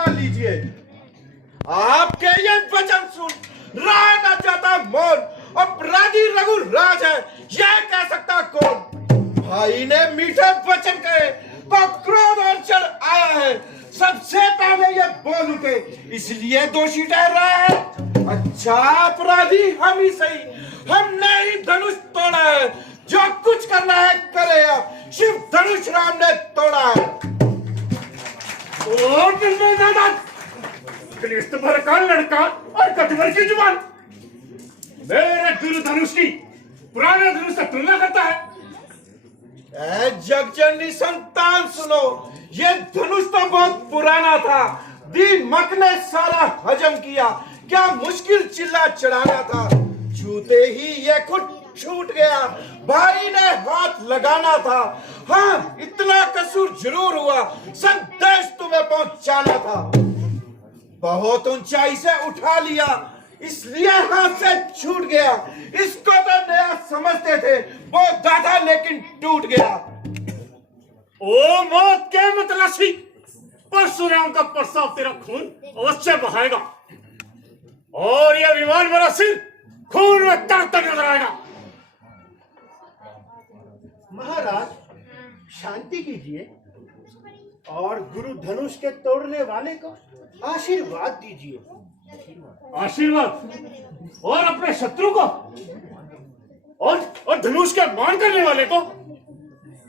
सुना लीजिए। आपके ये वचन सुन रहा न जाता मौन, अपराधी रघुराज है यह कह सकता कौन। भाई ने मीठे वचन कहे तो क्रोध और चढ़ आया है, सबसे पहले ये बोल उठे इसलिए दोषी ठहरा है। अच्छा अपराधी हम ही सही, हमने ही धनुष तोड़ा है, जो कुछ करना है करे अब, शिव धनुष राम ने तोड़ा है। क्लिष्ट भर का लड़का और कटवर की जुबान मेरे गुरु धनुष की पुराने धनुष से तुलना करता है। ऐ जगजननी संतान सुनो, ये धनुष तो बहुत पुराना था, दीमक ने सारा हजम किया, क्या मुश्किल चिल्ला चढ़ाना था। छूते ही ये खुद छूट गया, भाई ने हाथ लगाना था। हाँ इतना कसूर जरूर हुआ, संदेश तुम्हें पहुंचाना था। बहुत ऊंचाई से उठा लिया इसलिए हाथ से छूट गया, इसको तो नया समझते थे वो दादा लेकिन टूट गया। ओ मौत के मतलाशी, परशुराम का प्रस्ताव तेरा खून अवश्य बहाएगा और यह विमान मेरा सिर खून में तरता नजर आएगा। महाराज शांति कीजिए और गुरु धनुष के तोड़ने वाले को आशीर्वाद दीजिए। आशीर्वाद और अपने शत्रु को और धनुष के मान करने वाले को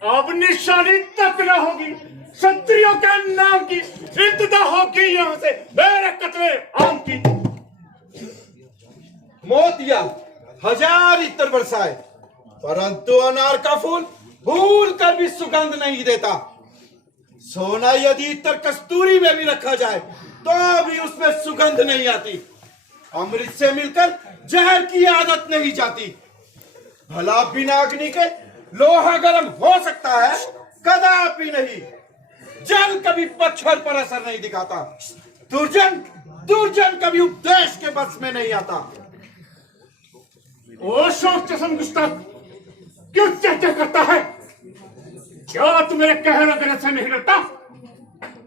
अब निशानी तक न होगी। क्षत्रियों के नाम की इंतदा होगी यहाँ से मेरे कतरे आम की। मोतिया हजार इत्र बरसाए परंतु अनार का फूल भूल कर भी सुगंध नहीं देता। सोना यदि इत्र कस्तूरी में भी रखा जाए तो भी उसमें सुगंध नहीं आती। अमृत से मिलकर जहर की आदत नहीं जाती। भला बिना अग्नि के लोहा गर्म हो सकता है? कदापि नहीं। जल कभी पत्थर पर असर नहीं दिखाता। दुर्जन कभी उपदेश के बस में नहीं आता। ओ शोक चषम गुस्ताख, क्यों चर्चा करता है? क्या तू मेरे कहने देने से नहीं डरता?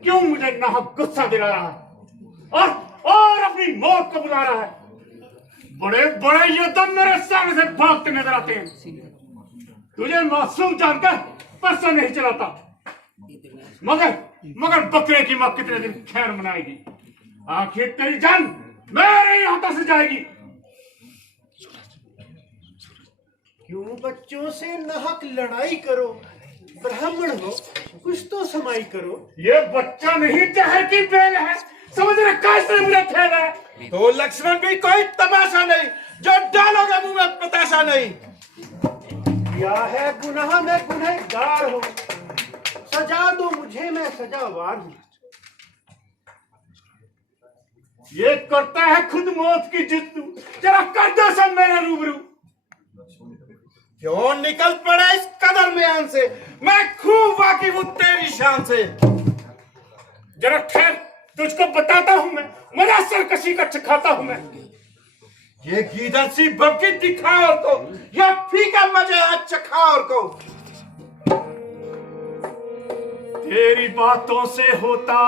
क्यों मुझे नाहक गुस्सा दिला रहा है और अपनी मौत को बुला रहा है? बड़े बड़े योद्धा मेरे सामने से भागते नजर आते हैं। तुझे मासूम जानकर परसा नहीं चलाता, मगर बकरे की मां कितने दिन खैर मनाएगी? आखिर तेरी जान मेरे ही हाथों से जाएगी। क्यों बच्चों से नाहक लड़ाई करो? ब्राह्मण हो कुछ तो समाई करो। ये बच्चा नहीं जहर की बेल है, समझ रखा है मुझे खेल है। तो लक्ष्मण भी कोई तमाशा नहीं जो डालोगे मुंह में पताशा नहीं। क्या है गुनाह में गुनहगार हूँ, सजा दो मुझे मैं सजावार हूँ। ये करता है खुद मौत की जिद्द, जरा कर दो सब मेरे रूबरू। क्यों निकल पड़ा इस कदर में आन से? मैं खूब वाकिफ हूं तेरी शान से। जरा ठहर, तुझको बताता हूं मैं, मजा सरकशी का चखाता हूं मैं। ये गीदड़ सी बबकी दिखा और को, या फीका मजे है चखा और को। तेरी बातों से होता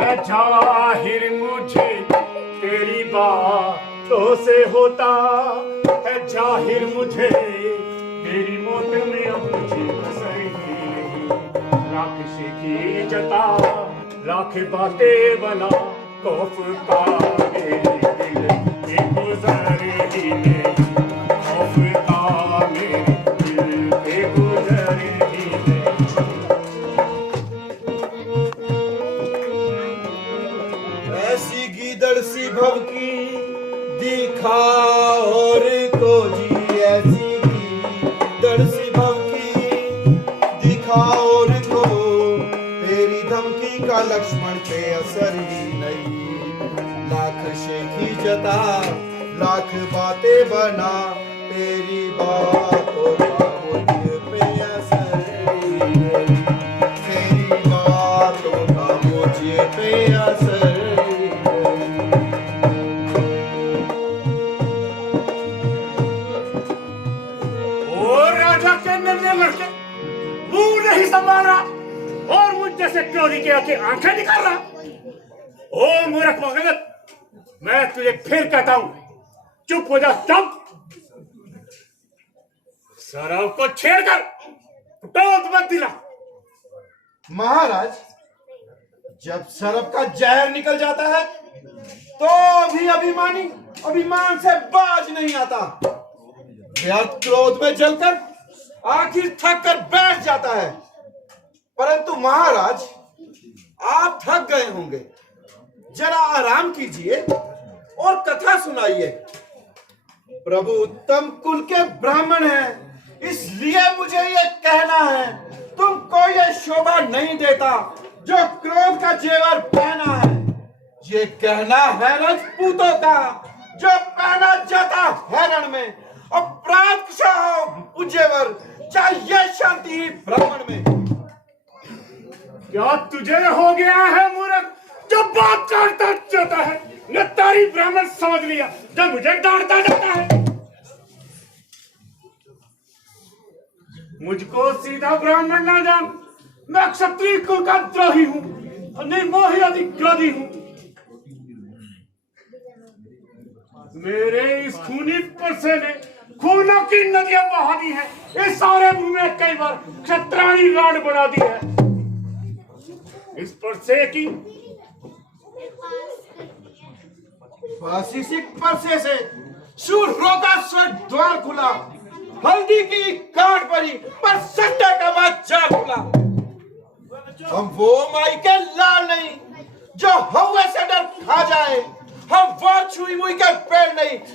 है जाहिर मुझे, तेरी बातों से होता है जाहिर मुझे, तेरी मौत में अब मुझे कसर ही नहीं। लाख शेखी जता लाख बातें बना, खौफ का मेरे दिल में गुजर ही नहीं। खौफ का मेरे दिल में गुजर ही नहीं। ऐसी गीदड़ सी भवकी दिखा और को जी, ऐसी गीदड़ सी भवकी दिखा और को, तेरी धमकी का लक्ष्मण पे असर ही नहीं। लाख शेखी जता लाख बातें बना, तेरी बातों का मुझ पे असर ही नहीं। तेरी बातों का मुझ पे असर लड़के मुंह नहीं संभाला और मुझ जैसे क्रोधी के आके आंखें निकाल रहा? ओ मूर्ख मगलत, मैं तुझे फिर कहता हूं, चुप हो जा, चुप। सौरव को छेड़कर टोक मत दिला। महाराज, जब सरब का जहर निकल जाता है तो भी अभिमानी अभिमान से बाज नहीं आता। व्यर्थ क्रोध में जलकर आखिर थक कर बैठ जाता है। परंतु महाराज, आप थक गए होंगे, जरा आराम कीजिए और कथा सुनाइए। प्रभु उत्तम कुल के ब्राह्मण हैं, इसलिए मुझे ये कहना है, तुमको ये शोभा नहीं देता जो क्रोध का जेवर पहना है। ये कहना है राजपूतों का जो पहना जाता है रण में। अपराध क्षमा हो उजेवर, चाहिए शांति ब्राह्मण में। क्या तुझे हो गया है मूर्ख, जो बात काटता जाता है? न तारी ब्राह्मण समझ लिया, जब मुझे डांटता जाता है। मुझको सीधा ब्राह्मण ना जान, मैं क्षत्रिय कुल का द्रोही हूं, निर्मोही अधिक्रोधी हूं। मेरे इस खूनी परसे ने खूनों की नदियां बहा दी है। इस सारे मुंह में कई बार क्षत्राणी राड बना दी है। इस परसे की फांसी परसे से शूरों का स्वर द्वार खुला, हल्दी की गांठ पड़ी पर सट्टे का बच्चा खुला। हम वो माई के लाल नहीं जो हवा से डर खा जाए, हम वो छुई मुई के पेड़ नहीं